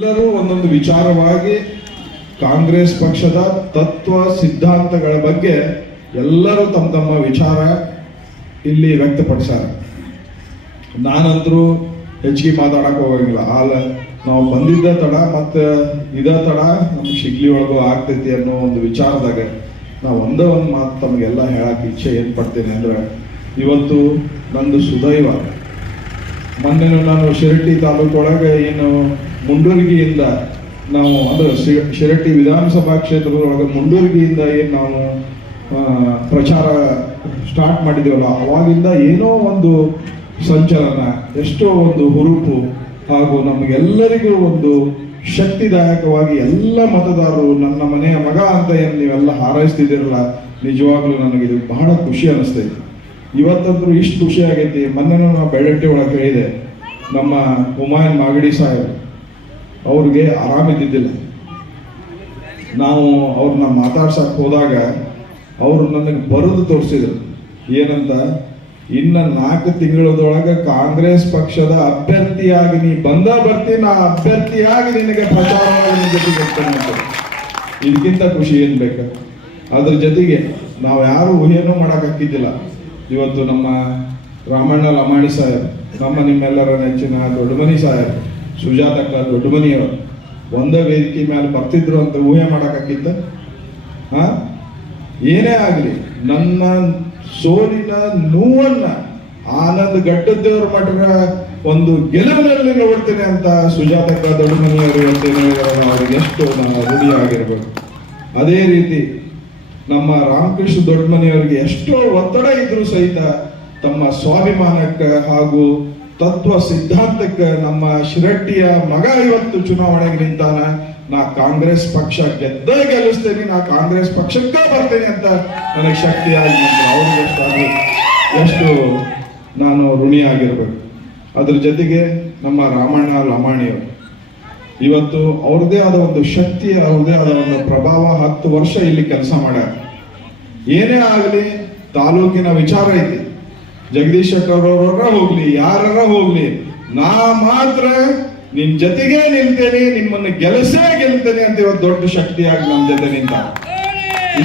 ಎಲ್ಲರೂ ಒಂದೊಂದು ವಿಚಾರವಾಗಿ ಕಾಂಗ್ರೆಸ್ ಪಕ್ಷದ ತತ್ವ ಸಿದ್ಧಾಂತಗಳ ಬಗ್ಗೆ ಎಲ್ಲರೂ ತಮ್ಮ ತಮ್ಮ ವಿಚಾರ ಇಲ್ಲಿ ವ್ಯಕ್ತಪಡಿಸ್ಯಾರ. ನಾನಂತರೂ ಹೆಚ್ಚಿಗೆ ಮಾತಾಡಕ್ ಹೋಗಂಗಿಲ್ಲ. ನಾವು ಬಂದಿದ್ದ ತಡ ಮತ್ತೆ ಇದ ತಡ ನಮ್ಗೆ ಶಿಗ್ಲಿ ಒಳಗೂ ಆಗ್ತೈತಿ ಅನ್ನೋ ಒಂದು ವಿಚಾರದಾಗ ನಾವು ಒಂದೇ ಒಂದು ಮಾತು ತಮಗೆಲ್ಲ ಹೇಳಕ್ ಇಚ್ಛೆ ಏನ್ ಪಡ್ತೇನೆ ಅಂದ್ರೆ, ಇವತ್ತು ನಂದು ಸುದೈವ. ಮೊನ್ನೆ ನಾನು ಶಿರಟ್ಟಿ ತಾಲೂಕೊಳಗೆ ಏನು ಮುಂಡೂರ್ಗಿಯಿಂದ ನಾವು ಅಂದ್ರೆ ಶಿರಟ್ಟಿ ವಿಧಾನಸಭಾ ಕ್ಷೇತ್ರದೊಳಗೆ ಮುಂಡೂರ್ಗಿಯಿಂದ ಏನು ನಾವು ಪ್ರಚಾರ ಸ್ಟಾರ್ಟ್ ಮಾಡಿದೇವಲ್ಲ, ಅವಾಗಿಂದ ಏನೋ ಒಂದು ಸಂಚಲನ, ಎಷ್ಟೋ ಒಂದು ಹುರುಪು ಹಾಗೂ ನಮಗೆಲ್ಲರಿಗೂ ಒಂದು ಶಕ್ತಿದಾಯಕವಾಗಿ ಎಲ್ಲ ಮತದಾರರು ನನ್ನ ಮನೆಯ ಮಗ ಅಂತ ಏನು ನೀವೆಲ್ಲ ಹಾರೈಸ್ತಿದ್ದೀರಲ್ಲ, ನಿಜವಾಗ್ಲೂ ನನಗಿದು ಬಹಳ ಖುಷಿ ಅನಿಸ್ತೈತಿ. ಇವತ್ತಂದ್ರೂ ಇಷ್ಟು ಖುಷಿ ಆಗೈತಿ. ಮೊನ್ನೆನೂ ನಾವು ಬೆಳ್ಳಟ್ಟಿ ಒಳಗೆ ಹೇಳಿದೆ, ನಮ್ಮ ಹುಮಾಯನ್ ಮಾಗಡಿ ಸಾಹೇಬ್ ಅವ್ರಿಗೆ ಆರಾಮಿದ್ದಿದ್ದಿಲ್ಲ. ನಾವು ಅವ್ರನ್ನ ಮಾತಾಡ್ಸಕ್ ಹೋದಾಗ ಅವರು ನನಗೆ ಬರೆದು ತೋರಿಸಿದ್ರು ಏನಂತ, ಇನ್ನ 4 ತಿಂಗಳದೊಳಗೆ ಕಾಂಗ್ರೆಸ್ ಪಕ್ಷದ ಅಭ್ಯರ್ಥಿಯಾಗಿ ನೀ ಬರ್ತೀನಿ, ಆ ಅಭ್ಯರ್ಥಿಯಾಗಿ ನಿನಗೆ ಪ್ರಚಾರವಾಗಿ ಜೊತೆಗೆ ಇದಕ್ಕಿಂತ ಖುಷಿ ಏನ್ ಬೇಕು. ಅದ್ರ ಜೊತೆಗೆ ನಾವು ಯಾರು ಊಹೆನೂ ಮಾಡಕ್ಕಿದ್ದಿಲ್ಲ. ಇವತ್ತು ನಮ್ಮ ರಾಮಣ್ಣ ಲಮಾಣಿ ಸಾಹೇಬ್, ನಮ್ಮ ನಿಮ್ಮೆಲ್ಲರ ನೆಚ್ಚಿನ ದೊಡ್ಡಮನಿ ಸಾಹೇಬ್, ಸುಜಾತಕ್ಕ ದೊಡ್ಡಮನಿಯವರು ಒಂದೇ ವೇದಿಕೆ ಮೇಲೆ ಬರ್ತಿದ್ರು ಅಂತ ಊಹೆ ಮಾಡಕ್ಕಿತ್ತ? ಏನೇ ಆಗಲಿ, ನನ್ನ ಸೋಲಿನ ನೋವನ್ನ ಆನಂದ್ ಗಡ್ಡದೇವ್ರ ಮಠದ ಒಂದು ಗೆಲುವಿನಲ್ಲಿ ನೋಡ್ತೇನೆ ಅಂತ ಸುಜಾತಕ್ಕ ದೊಡ್ಡಮನಿಯವರು ಅವ್ರಿಗೆ ಎಷ್ಟು ನಾವು ರೂಢಿಯಾಗಿರ್ಬೇಕು. ಅದೇ ರೀತಿ ನಮ್ಮ ರಾಮಕೃಷ್ಣ ದೊಡ್ಡಮನಿಯವರಿಗೆ ಎಷ್ಟೋ ಒತ್ತಡ ಇದ್ರೂ ಸಹಿತ ತಮ್ಮ ಸ್ವಾಭಿಮಾನಕ್ಕೆ ಹಾಗೂ ತತ್ವ ಸಿದ್ಧಾಂತಕ್ಕೆ ನಮ್ಮ ಶಿರಟ್ಟಿಯ ಮಗ ಇವತ್ತು ಚುನಾವಣೆಗೆ ನಿಂತಾನ. ನಾ ಕಾಂಗ್ರೆಸ್ ಪಕ್ಷ ಗೆಲ್ಲಿಸ್ತೇನೆ, ನಾ ಕಾಂಗ್ರೆಸ್ ಪಕ್ಷಕ್ಕೆ ಬರ್ತೇನೆ ಅಂತ ನನಗೆ ಶಕ್ತಿಯಾಗಿ ಅವ್ರಿಗೆ ಎಷ್ಟು ನಾನು ಋಣಿಯಾಗಿರ್ಬೇಕು. ಅದ್ರ ಜೊತೆಗೆ ನಮ್ಮ ರಾಮಣ್ಣ ಲಮಾಣಿಯವರು ಇವತ್ತು ಅವ್ರದೇ ಆದ ಒಂದು ಶಕ್ತಿ, ಅವ್ರದೇ ಆದ ಒಂದು ಪ್ರಭಾವ, 10 ವರ್ಷ ಇಲ್ಲಿ ಕೆಲಸ ಮಾಡ್ಯಾರ. ಏನೇ ಆಗಲಿ ತಾಲೂಕಿನ ವಿಚಾರ ಐತಿ, ಜಗದೀಶ್ ಶೆಟ್ಟರ್ ಅವರ ಹೋಗ್ಲಿ, ಯಾರ ಹೋಗ್ಲಿ, ನಾ ಮಾತ್ರ ನಿಮ್ ಜೊತೆಗೆ ನಿಲ್ತೇನೆ, ನಿಮ್ಮನ್ನು ಗೆಲ್ತೇನೆ ಅಂತ ಇವತ್ತು ದೊಡ್ಡ ಶಕ್ತಿಯಾಗಿ ನಮ್ಮ ಜೊತೆ ನಿಂತ.